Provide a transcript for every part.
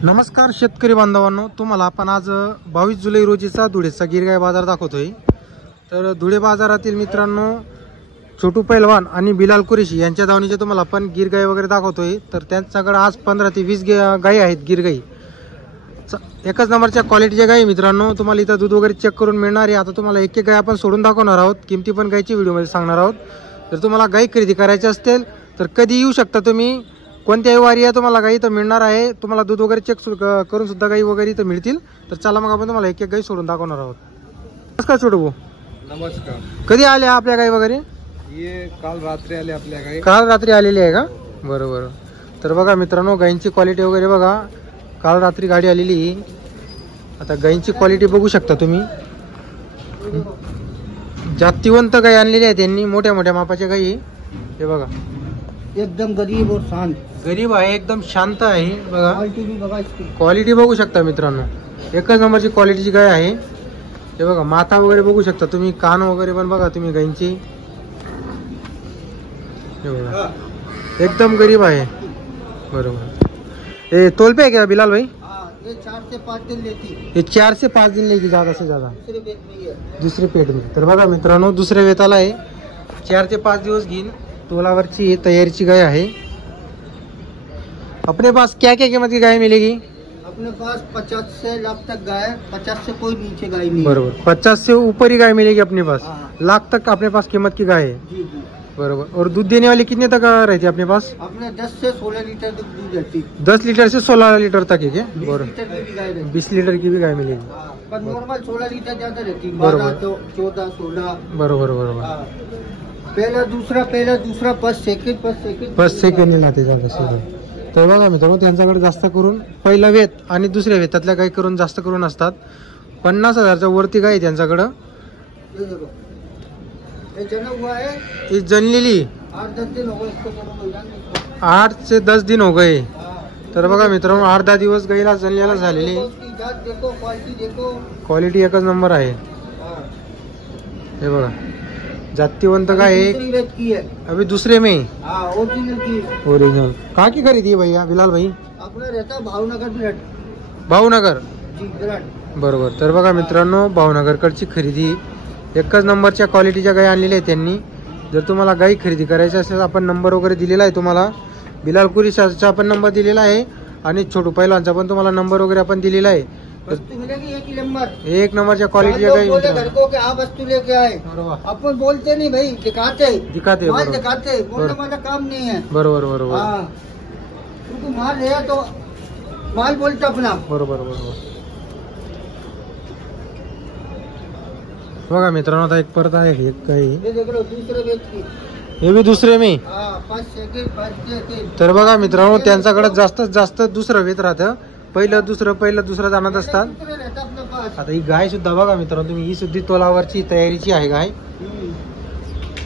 नमस्कार शेतकरी बांधवांनो, तुम्हाला आपण आज 22 जुलै रोजीचा धुळेचा गिरगाय बाजार दाखवतोय। तर धुळे बाजारातील मित्रांनो छोटू पैलवान आणि बिलाल कुरेशी यांच्या दावणीचे तुम्हाला आपण गिरगाय वगैरे दाखवतोय। तर त्यांच्याकडे आज 15 ते 20 गायी आहेत। गिरगाई एकच नंबरच्या क्वालिटीच्या गायी मित्रांनो, तुम्हाला इथं दूध वगैरे चेक करून मिळणार आहे। आता तुम्हाला एक एक गाय आपण सोडून दाखवणार आहोत, किमती पण गायची व्हिडिओमध्ये सांगणार आहोत। जर तुम्हाला गाय खरेदी करायची असतील तर कधी येऊ शकता तुम्ही, कोणत्याही वारी आहे तुम्हाला गाई तर मिळणार आहे। तुम्हाला दूध वगैरे चेक करून सुद्धा गाई वगैरे तर मिळतील। तर चला मग आपण तुम्हाला एक एक गाई सोडून दाखवणार आहोत। नमस्कार छोटू भाऊ। नमस्कार। कधी आले आपल्या गाई वगैरे? ये काल रात्री आले आपल्या गाई। काल रात्री आलेली आहे का? बरोबर। तर बघा मित्रांनो गायींची क्वालिटी वगैरे बघा, काल रात्री गाडी आलेली। आता गायींची क्वालिटी बघू शकता तुम्ही, जातीवंत गाय आणलेली आहे त्यांनी, मोठ्या मोठ्या मापाच्या गायी। हे बघा एकदम गरीब और शांत, गरीब आहे, एकदम शांत आहे। बघा क्वालिटी भी बघा इसकी, क्वालिटी बघू शकता मित्रांनो, एकच नंबरची क्वालिटीची गाय आहे। हे बघा माथा वगैरे बघू शकता तुम्ही, कान वगैरे पण बघा तुम्ही गायींची। हे बघा एकदम गरीब आहे। बरोबर। हे तोलपे आहे क्या बिलाल भाई? ये 4 से 5 दिन लेती, ये 4 से 5 दिन लेगी, ज्यादा से ज्यादा दूसरे पेट में ही है। दुसरे पेट में। तर बघा मित्रांनो दुसऱ्या वेताला आहे, 4 ते 5 दिवस घेईन। तोलावरची तयारीची गाय आहे। अपने पास क्या क्या कीमत की गाय मिलेगी? अपने पास 50 से लाख तक गाय है, 50 से कोई नीचे गाय नहीं। बरोबर, 50 से ऊपर ही गाय मिलेगी अपने पास। हाँ। लाख तक अपने पास कीमत की गाय है। जी जी। बरोबर। और दूध देने वाली कितने तक रहती है अपने पास? अपने 10 से 16 लीटर तक दूध देती, 10 लीटर से 16 लीटर तक है क्या? 20 बरोबर, लीटर की भी गाय रहती। 20 लीटर की भी गाय मिलेगी। पर नॉर्मल 16 लीटर ज्यादा रहती, बरोबर। 12 तो 14 16। बरोबर बरोबर। पहला दूसरा फर्स्ट सेकंड बस सेकंड लाते जाते सगळं। तर बघा मित्रांनो त्यांच्याकडे जास्त करून पहिला वेत आणि दुसऱ्या वेतातल्या गाय करून जास्त करून असतात। 50,000च्या वरती गाय त्यांच्याकडं। ये जना हुआ है, ही जनलेली 8-10 दिन हो गए इसको, करो मैदान में। 8 से 10 दिन हो गए। हाँ। तर बघा मित्रांनो 8-10 दिवस गाईला जनलेला झालेली। देखो उसकी जात देखो, क्वालिटी देखो। क्वालिटी एकच नंबर आहे। हाँ। हे बघा जातीवंत गाय है, दूसरी रेट की है। अभी दूसरे में हाँ ओरिजिनल की है। ओरिजिनल। कहाँ की खरीदी है भैया बिलाल भाई? अपना रहता भावनगर ब्लड। भावनगर। जी ब्लड। बरोबर। तर बघा मित्रांनो भावनगरकडची खरेदी एकच नंबरच्या क्वालिटीच्या गाय आणलेल्या आहेत त्यांनी। जर तुम्हाला गाय खरेदी करायची असेल आपण नंबर वगैरे दिलेला आहे तुम्हाला, बिलाल कुरेशीचा पण नंबर दिलेला आहे आणि छोटू पैलवानचा पण तुम्हाला नंबर वगैरे आपण दिलेला आहे। वस्तु मिलेगी एक ही नंबर, एक नंबरच्या क्वालिटीच्या गाय बोले घर को कि आप वस्तु लेके आए, बरोबर अपन बोलते नहीं भाई, दिखाते दिखाते माल बरोबर दिखाते, बोलना हमारा काम नहीं है। बरोबर बरोबर हाँ क्योंकि माल है तो माल बोलता अपना। बरोबर बरोबर। बघा मित्रांनो आता एक परत आहे एक गाय, ये देख लो दूसरे वेच की। हे भी दुसरे में। हाँ 5 सेकंड। तर बघा मित्रांनो त्यांच्याकडे जास्तीत जास्त दुसरं वेत राहतं, पहिलं दुसरं जाणत असतात। दूसरे रहता अपने पास। आता ही गाय सुद्धा बघा मित्रांनो तुम्ही, ही सुद्धा तोलावरची तयारीची आहे गाय।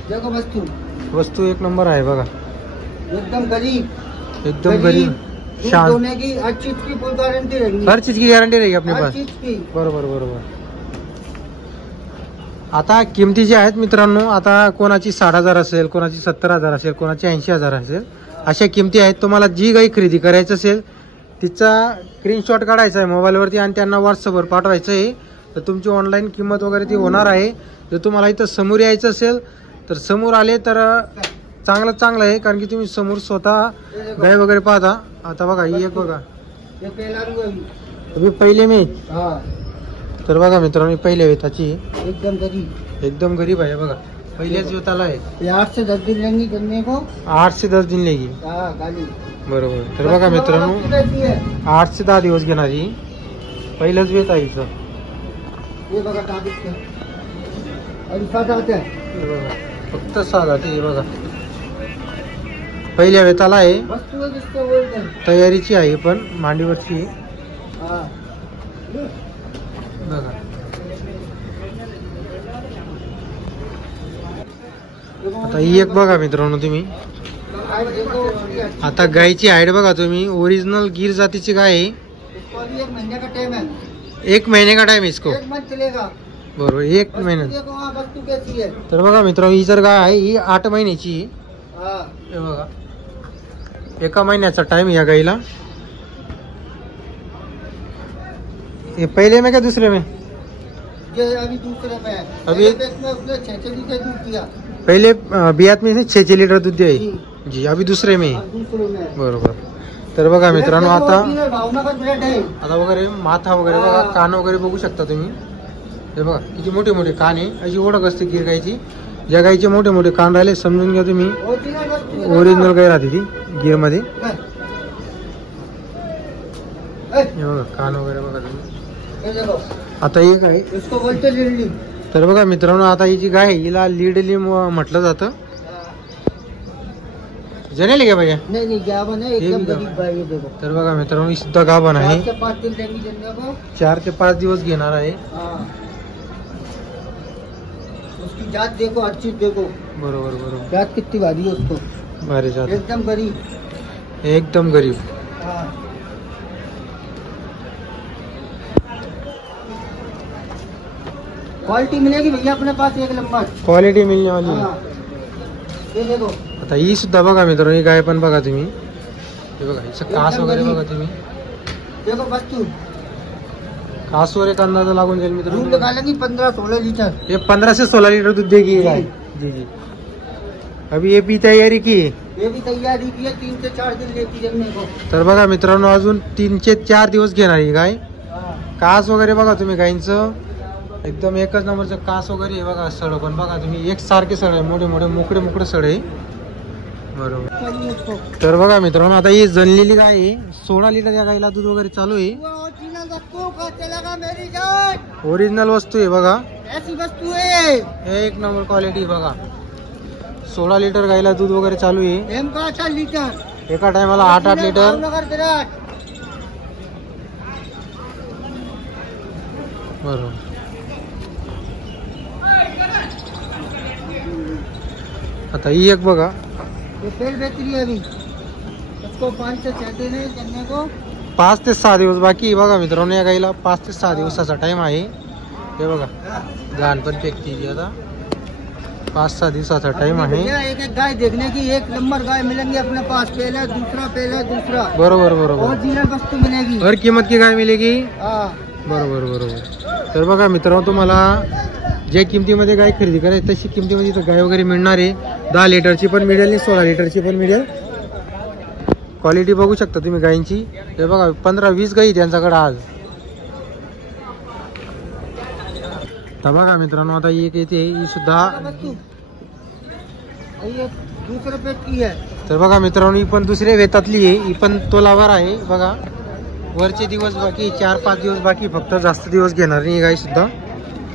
देखो वस्तू एक नंबर आहे बघा, एकदम गरीब, एकदम गरीब दूध शांत, दोने की हर चीज की फुल गारंटी रहेगी, हर चीज की गॅरंटी रहेगी अपने हर पास। चीज की। बरोबर बरोबर। आता किमती जी आहेत मित्रांनो, आता कोणाची 60,000 असेल, कोणाची 70,000 असेल, कोणाची 80,000 असेल, अशा किमती आहेत। तुम्हाला जी गाय खरेदी करायची असेल तिचा स्क्रीनशॉट काढायचा आहे मोबाईलवरती आणि त्यांना व्हॉट्सअपवर पाठवायचं आहे। तर तुमची ऑनलाईन किंमत वगैरे ती होणार आहे। जर तुम्हाला इथं समोर यायचं असेल तर समोर आले तर चांगलं आहे, कारण की तुम्ही समोर स्वतः गाय वगैरे पाहता। आता बघा ही एक बघा, ये पहला भी वही। अभी पहिले में। हाँ तर बघा मित्रांनो पहिल्या वेताची एकदम गरीब, एकदम गरीब आहे बघा, पहिल्याच वेताला आहे। ये 8 से 10 दिन लेंगी करने को। 8 से 10 दिन लेगी। हाँ गाली। बरोबर। तर बघा मित्रांनो वस्तु कैसी है? 8 से 10 दिवस घेणार ही, पहिलंच वेत आहे हिचं। ये बघा ताबीज के और साथ आते हैं। हे बघा फक्त 6 ते बघा पहिल्या वेताला आहे, वस्तु है जिसको बोलते हैं। तयारीची आहे पण मांडीवरची आहे। हाँ बघा आता ही एक बघा मित्रांनो तुम्ही, आज देखो उसकी अच्छी- आता गायची हाईट बघा तुम्ही, ओरिजिनल गिर जातीची गाय आहे। इसको अभी 1 महीने का टाइम है, 1 महीने का टाइम इसको। 1 मंथ चलेगा। बरोबर 1 महिना। देखो हाँ वस्तु कैसी है। तर बघा मित्रांनो ही जर गाय आहे ही 8 महिन्याची आहे। हाँ हे बघा 1 महिन्याचा टाइम या गाईला। ये पहले में क्या दूसरे में? ये अभी दूसरे में है। अभी- पहले बैच में उसने 6 लीटर दूध दिया। पहिले बियात में 6 लिटर दूध दे जी। जी, अभी दुसरे में अब दूसरे में है। बरोबर. तर बघा मित्रांनो आता original भावनगर ब्रेड आहे. आता वगैरे माथा वगैरे बघा, कान वगैरे बघू शकता तुम्ही. हे बघा किती मोठे मोठे कान आहे. अशी ओळख असते गिर गायची. ज्या गायचे मोठे मोठे कान राहिले समजून घ्या तुम्ही Original वस्तू आहे. ओरिजिनल गाय राहते ती गिर मध्ये. काय? ए, हे बघा कान वगैरे बघा तुम्ही. हे देखो. आता एक आहे. इसको बोलते लिरली. तर बघा मित्रांनो आता ही जी गाय आहे हिला लीडली म्हटलं जातं. जनेल का भैया? नहीं नहीं गावन है, एकदम भी गरीब भाई. ये देखो. तर बघा मित्रांनो ही सुद्धा गाभण आहे. 4 से 5 दिन देंगी जनने को. 4 ते 5 दिवस घेणार आहे. हाँ. उसकी जात देखो, अच्छी देखो. बरोबर बरोबर. जात कितनी भारी है उसको. भारी जात. एकदम गरीब. एकदम गरीब. हाँ. क्वालिटी मिलेगी भैया अपने पास एक नंबर. क्वालिटी मिळणे वाली. हाँ. ये देखो. आता ही सुद्धा बघा मित्रांनो ही गाय पण बघा तुम्ही. हे बघा हिचं कास वगैरे बघा तुम्ही. देखो वस्तु. कास वर एक अंदाजा लागून जाईल दूध मित्रांनो. लगा लेंगी 15-16 लीटर. ये 15 से 16 लीटर दूध देगी ये गाय. जी जी. अभी ये भी तयारी की आहे. ये भी तैयारी की है, 3 से 4 दिन लेती जमने को. तर बघा मित्रांनो अजून 3 ते 4 दिवस घेणार ही गाय. हाँ. कास वगैरे बघा तुम्ही गायींचं एकदम एकच नंबरचं कास वगैरे आहे बघा. सड पण बघा तुम्ही एक सारखे सड आहे. मोठे मोठे मोकळे मोकळे सड आहे. बरोबर. चाहिए उसको. तर बघा मित्रांनो आता ही जनलेली गाय आहे. 16 लिटर या गायला दूध वगैरे चालू आहे. वो original वस्तु का चलेगा मेरी जान. ओरिजिनल वस्तू आहे बघा. ऐसी वस्तु है. एक नंबर क्वालिटी बघा. 16 लिटर गायला दूध वगैरे चालू आहे. एम का 8 लीटर. एका टायमाला 8 लिटर. भावनगर विराट. बरोबर. आता ही एक बघा. ये तेल बेचरी है अभी. उसको 5 से 6 दिन है जमने को. 5 ते 6 दिवस बाकी आहे बघा मित्रांनो या गायला. 5 ते 6 दिवसाचा टाइम आहे. हे बघा गाण पण फेकती ती आता. 5-6 दिवसाचा टाइम आहे. भैया एक एक गाय देखने की एक नंबर गाय मिलेंगी अपने पास. पहला दूसरा. बरोबर बरोबर. ओरिजिनल वस्तु मिलेगी. हर किंमत की गाय मिलेगी. हाँ. बरोबर बरोबर. तर बघा मित्रांनो तुम्हाला ज्या किमतीमध्ये गाय खरेदी करायची तशी किमतीमध्ये इथं गाय वगैरे मिळणार आहे. 10 लिटरची पण मिळेल आणि 16 लिटरची पण मिळेल. क्वालिटी बघू शकता तुम्ही गायींची. हे बघा 15-20 गायी त्यांच्याकडे आज. तर बघा मित्रांनो आता एक येते ही सुद्धा. वस्तु. और ये दूसरे पेट की है. तर बघा मित्रांनो ही पण दुसऱ्या वेतातली आहे. ही पण तोलावर आहे बघा. वरचे दिवस बाकी 4-5 दिवस बाकी. फक्त जास्त दिवस घेणार नाही ही गाय सुद्धा.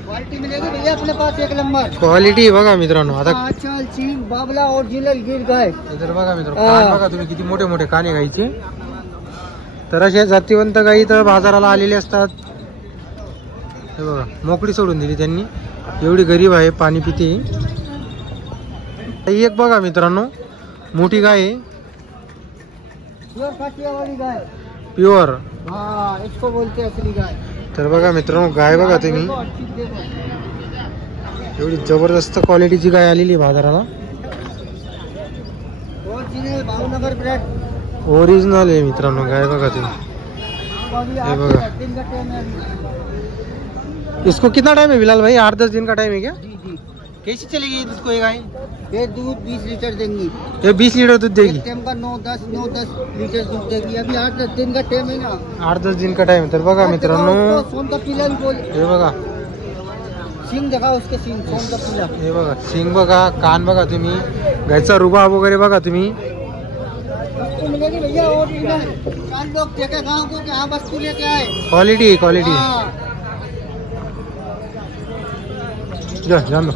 क्वालिटी मिलेगी भैया अपने पास एक नंबर. क्वालिटी बघा मित्रांनो. आता चाल सींग बाबला ओरिजिनल गिर गाय. तर बघा मित्रांनो कान बघा तुम्ही किती मोठे मोठे काने गायचे. तर अशा जातीवंत गायी तर बाजाराला आलेले असतात. हे बघा मोकळी सोडून दिली त्यांनी. एवढी गरीब आहे पाणी पिते. ही एक बघा मित्रांनो मोठी गाय आहे. प्योर काटिया वाली गाय. प्युअर. हाँ इसको बोलते हैं असली गाय. तर बघा मित्रांनो गाय बघा तुम्ही. देखो, अच्छी देखो. एवढी जबरदस्त क्वालिटीची गाय आलेली आहे बाजाराला. Original Bhavnagar bread. ओरिजिनल आहे मित्रांनो गाय बघा तुम्ही. ये बघा. दिन का टाइम है. इसको कितना टाइम है बिलाल भाई? 8-10 दिन का टाइम है क्या? जी जी. कैसी चलेगी इसको ये गाय? ये दूध 20 लीटर देंगी. ये 20 लीटर दूध देगी. एक टाइम का 9-10 लीटर दूध देगी. अभी 8-10 दिन का टाइम है ना. 8-10 दिन का टाइम. तर बघा मित्रांनो सोन का पीला भी बोल. हे बघा. सिंग दिखा उसके सिंग. सोन का पीला. हे बघा सिंग बघा कान बघा तुम्ही. गायचा रुबाब वगैरे बघा तुम्ही. वस्तु मिलेगी भैया ओरिजिनल. 4 लोग देखे गाँव को कि हाँ वस्तु लेके आए. Quality quality. हाँ. जान दो.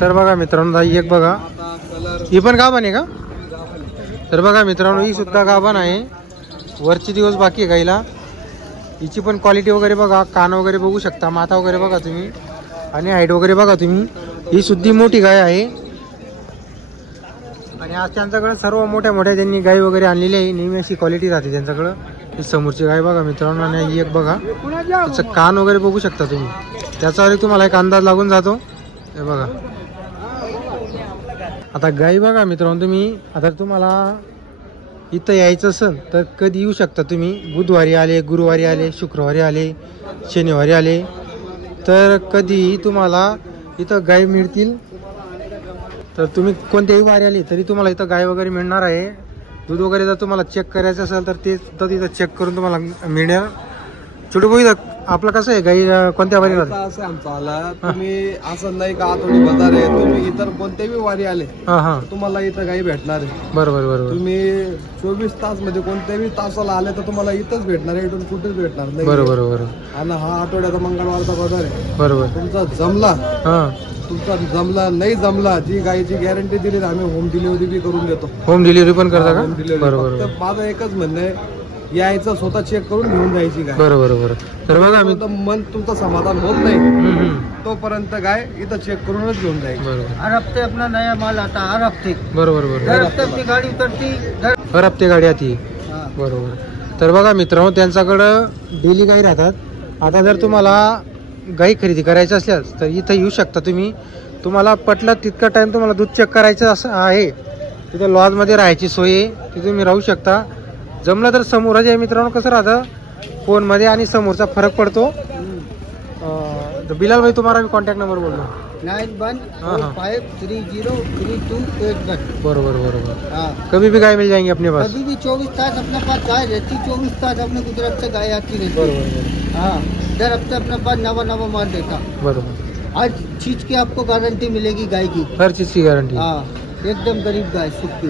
तर बघा मित्रांनो ही एक बघा. ही पण गाभण आहे का? तर बघा मित्रांनो ही सुद्धा गाभण आहे. वरचे दिवस बाकी आहे गाईला. हिची पण क्वालिटी वगैरे बघा. कान वगैरे बघू शकता. माथा वगैरे बघा तुम्ही. आणि हाईट वगैरे बघा तुम्ही. ही सुद्धा मोठी गाय आहे. आणि आज त्यांच्याकडे सर्व मोठ्या मोठ्या त्यांनी गाय वगैरे आणलेली आहे. नेहमी अशी क्वालिटी राहते त्यांच्याकडं. ही समोरची गाय बघा मित्रांनो. आणि ही एक बघा. त्याचं कान वगैरे बघू शकता तुम्ही. त्याच्यावर तुम्हाला एक अंदाज लागून जातो. हे बघा. आता गाई बघा मित्रांनो तुम्ही. आता तुम्हाला इथं यायचं असेल तर कधी येऊ शकता तुम्ही. बुधवारी आले, गुरुवारी आले, शुक्रवारी आले, शनिवारी आले तर कधीही तुम्हाला इथं गाय मिळतील. तर तुम्ही कोणत्याही वारी आली तरी तुम्हाला इथं गाय वगैरे मिळणार आहे. दूध वगैरे जर तुम्हाला चेक करायचं असेल तर ते सुद्धा तिथं चेक करून तुम्हाला मिळणार. छोटू भाऊ इथं आपलं कसं आहे गाई कोणत्या वारी आता असं आमचं आला तुम्ही असं नाही का आठवडी बाजार आहे, तुम्ही इतर कोणत्याही वारी आले हा हा तुम्हाला इथं गाई भेटणार आहे. बरोबर बरोबर तुम्ही 24 तास म्हणजे कोणत्याही तासाला आले तर तुम्हाला इथंच भेटणार आहे, इथून कुठेच भेटणार नाही. बरोबर बरोबर आणि हा आठवड्याचा मंगळवारचा बाजार आहे. बरोबर तुमचा जमला, हा तुमचा जमला नाही जमला, जी गायची गॅरंटी दिली ना आम्ही होम डिलिव्हरी बी करून देतो. होम डिलिव्हरी पण करता का? Home delivery. बरोबर फक्त माझं एकच म्हणणं आहे यायचं स्वतः चेक करून घेऊन जायची गाय. बरोबर बरोबर. तर बघा आम्ही मन तुमचं समाधान होत नाही तोपर्यंत गाय इथं चेक करूनच घेऊन जायची. बरोबर हर हफ्ते अपना नया माल आता, हर हफ्ते बरोबर बरोबर. हर हफ्ते अपनी गाड़ी उतरती हर हप्ते गाडी आती. हाँ. बरोबर. तर बघा मित्रांनो त्यांच्याकडं डेली गाई राहतात. आता जर तुम्हाला गाई खरेदी करायची असल्यास तर इथं येऊ शकता तुम्ही. तुम्हाला पटलं तितका टाइम तुम्हाला दूध चेक करायचं असं आहे. तिथं लॉजमध्ये राहायची सोय आहे, तिथे तुम्ही राहू शकता. जमलं तर समोरच आहे मित्रांनो. कसं राहतं फोनमध्ये आणि समोरचा फरक पडतो. बिलाल भाई तुम्हारा भी कॉन्टॅक्ट नंबर बोल दो. 9145303281. बरोबर बरोबर. हाँ. कभी भी गाय मिल जाएंगी अपने पास. कभी भी 24 तास अपने पास गाय रहती, 24 तास अपने गुजरात से गाय आती रहती. बरोबर हाँ. हर हफ्ते अपने पास नवा नवा माल देता. बरोबर. हर चीज की आपको गारंटी मिलेगी गाय की. हर चीज की गारंटी. हाँ, एकदम गरीब गाय सुखी.